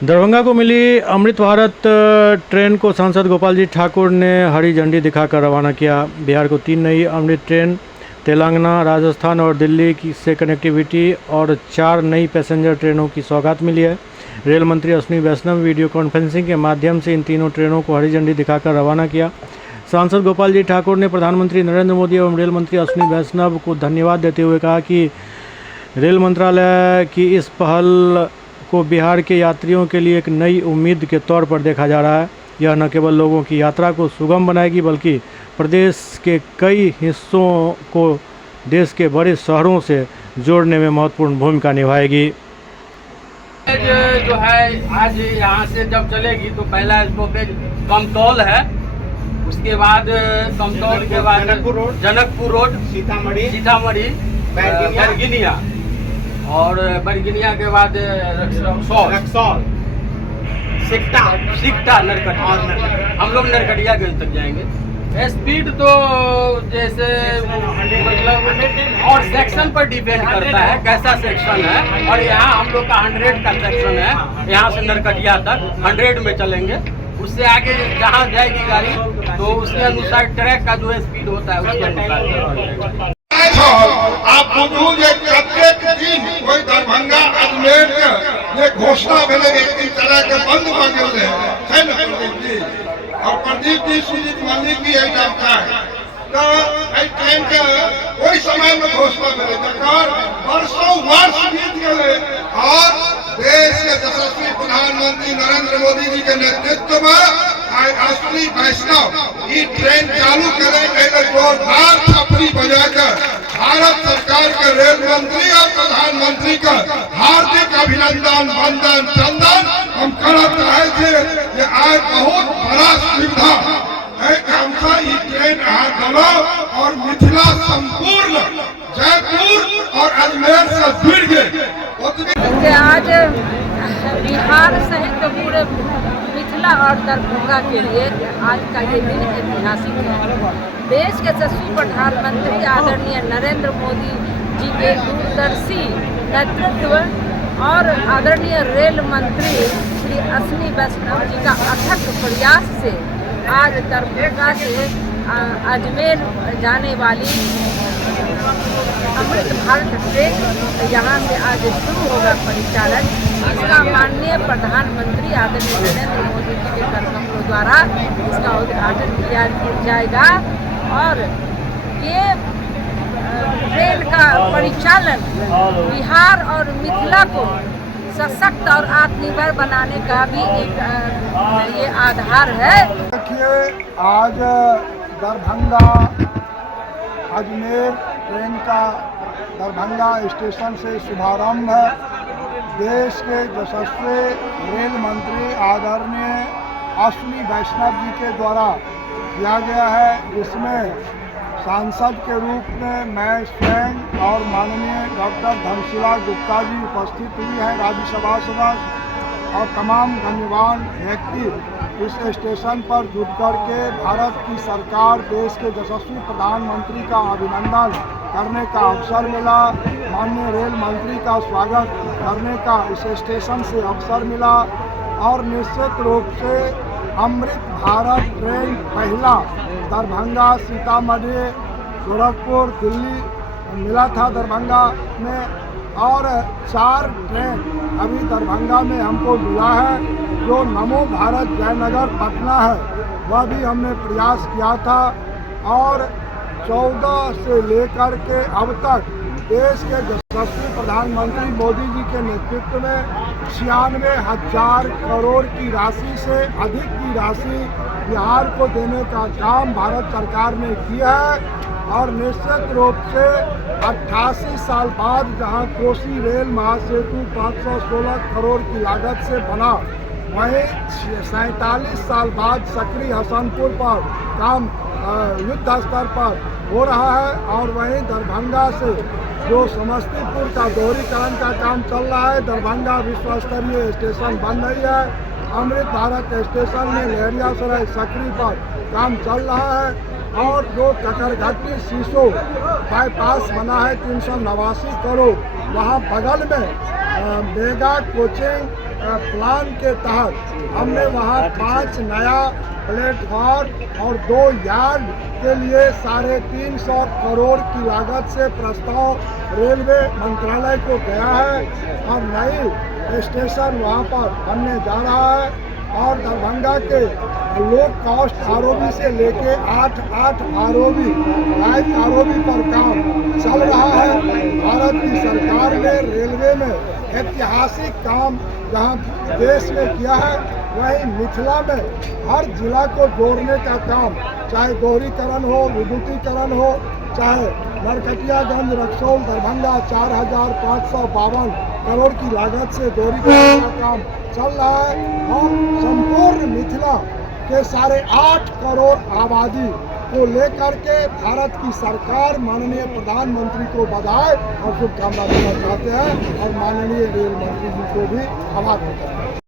दरभंगा को मिली अमृत भारत ट्रेन को सांसद गोपाल जी ठाकुर ने हरी झंडी दिखाकर रवाना किया। बिहार को 3 नई अमृत ट्रेन, तेलंगाना, राजस्थान और दिल्ली से कनेक्टिविटी और 4 नई पैसेंजर ट्रेनों की सौगात मिली है। रेल मंत्री अश्विनी वैष्णव वीडियो कॉन्फ्रेंसिंग के माध्यम से इन तीनों ट्रेनों को हरी झंडी दिखाकर रवाना किया। सांसद गोपाल जी ठाकुर ने प्रधानमंत्री नरेंद्र मोदी एवं रेल मंत्री अश्विनी वैष्णव को धन्यवाद देते हुए कहा कि रेल मंत्रालय की इस पहल को बिहार के यात्रियों के लिए एक नई उम्मीद के तौर पर देखा जा रहा है। यह न केवल लोगों की यात्रा को सुगम बनाएगी बल्कि प्रदेश के कई हिस्सों को देश के बड़े शहरों से जोड़ने में महत्वपूर्ण भूमिका निभाएगी। जो है आज यहाँ से जब चलेगी तो पहला स्टॉपेज कमतौल है, उसके बाद कमतौल के बाद जनकपुर रोड, सीतामढ़ी, बरगिनिया और बरगिनिया के बाद रक्सौल, सिकटा, नरकटिया। हम लोग नरकटिया के तक जाएंगे। स्पीड तो जैसे मतलब और सेक्शन पर डिपेंड करता है कैसा सेक्शन है, और यहाँ हम लोग का 100 का सेक्शन है। यहाँ से नरकटिया तक 100 में चलेंगे। उससे आगे जहाँ जाएगी गाड़ी तो उसके अनुसार ट्रैक का जो स्पीड होता है उसके अनुसार। आप बुझू जे प्रत्येक दिन कोई दरभंगा अजमेर ये घोषणा भेले एक तरह के बंद भ गेल है न प्रदीप जी, और प्रदीप जी सुजीत मल्लिक भी है जानता है। तो आई ट्रेन के कोई समय में घोषणा भेले सरकार वर्षों वर्ष बीत गए और देश के यशस्वी प्रधानमंत्री नरेंद्र मोदी जी के नेतृत्व में आज अश्विनी वैष्णव ये ट्रेन चालू करे पहले जोरदार थपड़ी बजाकर भारत सरकार के रेल मंत्री और प्रधानमंत्री का हार्दिक अभिनंदन वंदन चंदन हम करत रहे थे। ये आज बहुत बड़ा सुविधा है हमसा ये ट्रेन आज दोनों और मिथिला संपूर्ण जयपुर और अजमेर से जुड़ गए। आज बिहार सहित पूरे मिथिला और दरभंगा के लिए आज का ये दिन ऐतिहासिक है। देश के यशस्वी प्रधानमंत्री आदरणीय नरेंद्र मोदी जी के दूरदर्शी नेतृत्व और आदरणीय रेल मंत्री श्री अश्विनी वैष्णव जी का अथक प्रयास से आज दरभंगा से अजमेर जाने वाली अमृत भारत ट्रेन यहाँ से आज शुरू होगा परिचालन। इसका माननीय प्रधानमंत्री आदरणीय नरेंद्र मोदी जी के कदमों द्वारा इसका उद्घाटन किया जाएगा और ये ट्रेन का परिचालन बिहार और मिथिला को सशक्त और आत्मनिर्भर बनाने का भी एक ये आधार है। देखिए आज दरभंगा अजमेर ट्रेन का दरभंगा स्टेशन से शुभारंभ है। देश के यशस्वी रेल मंत्री आदरणीय अश्विनी वैष्णव जी के द्वारा किया गया है, जिसमें सांसद के रूप में मैं स्वयं और माननीय डॉक्टर धनशिला गुप्ता जी उपस्थित हुई है, राज्यसभा सदस्य और तमाम गण्यमान्य व्यक्ति इस स्टेशन पर जुट कर के भारत की सरकार देश के यशस्वी प्रधानमंत्री का अभिनंदन करने का अवसर मिला। माननीय रेल मंत्री का स्वागत करने का इस स्टेशन से अवसर मिला और निश्चित रूप से अमृत भारत ट्रेन पहला दरभंगा, सीतामढ़ी, गोरखपुर, दिल्ली मिला था दरभंगा में, और 4 ट्रेन अभी दरभंगा में हमको मिला है। जो नमो भारत जयनगर पटना है वह भी हमने प्रयास किया था और 14 से लेकर के अब तक देश के यशस्वी प्रधानमंत्री मोदी जी के नेतृत्व में 96,000 करोड़ की राशि से अधिक की राशि बिहार को देने का काम भारत सरकार ने किया है। और निश्चित रूप से 88 साल बाद जहां कोसी रेल महासेतु 516 करोड़ की लागत से बना, वहीं 47 साल बाद सकरी हसनपुर पर काम युद्ध स्तर पर हो रहा है और वहीं दरभंगा से जो समस्तीपुर का दोहरीकरण का काम चल रहा है। दरभंगा विश्व स्तरीय स्टेशन बन रही है। अमृत भारत स्टेशन में लहरियासराय सकरी पर काम चल रहा है और जो ककरघट्टी सीसो बाईपास बना है 389 करोड़, वहाँ बगल में मेगा कोचिंग प्लान के तहत हमने वहाँ 5 नया प्लेटफॉर्म और 2 यार्ड के लिए 350 करोड़ की लागत से प्रस्ताव रेलवे मंत्रालय को गया है और नई स्टेशन वहाँ पर बनने जा रहा है। और दरभंगा के लो कॉस्ट आरओबी से लेके 8 आरओबी पर काम चल रहा है। भारत की सरकार ने रेलवे में ऐतिहासिक काम जहां देश में किया है, वहीं मिथिला में हर जिला को जोड़ने का काम, चाहे दोहरीकरण हो, विद्युतीकरण हो, चाहे नरकटियागंज, रक्सौल, दरभंगा 4,552 करोड़ की लागत से दोहरीकरण का काम चल रहा है। और संपूर्ण मिथिला के 8.5 करोड़ आबादी को लेकर के भारत की सरकार माननीय प्रधानमंत्री को बधाई और शुभकामना देना चाहते हैं और माननीय रेल मंत्री जी को भी आभार देते हैं।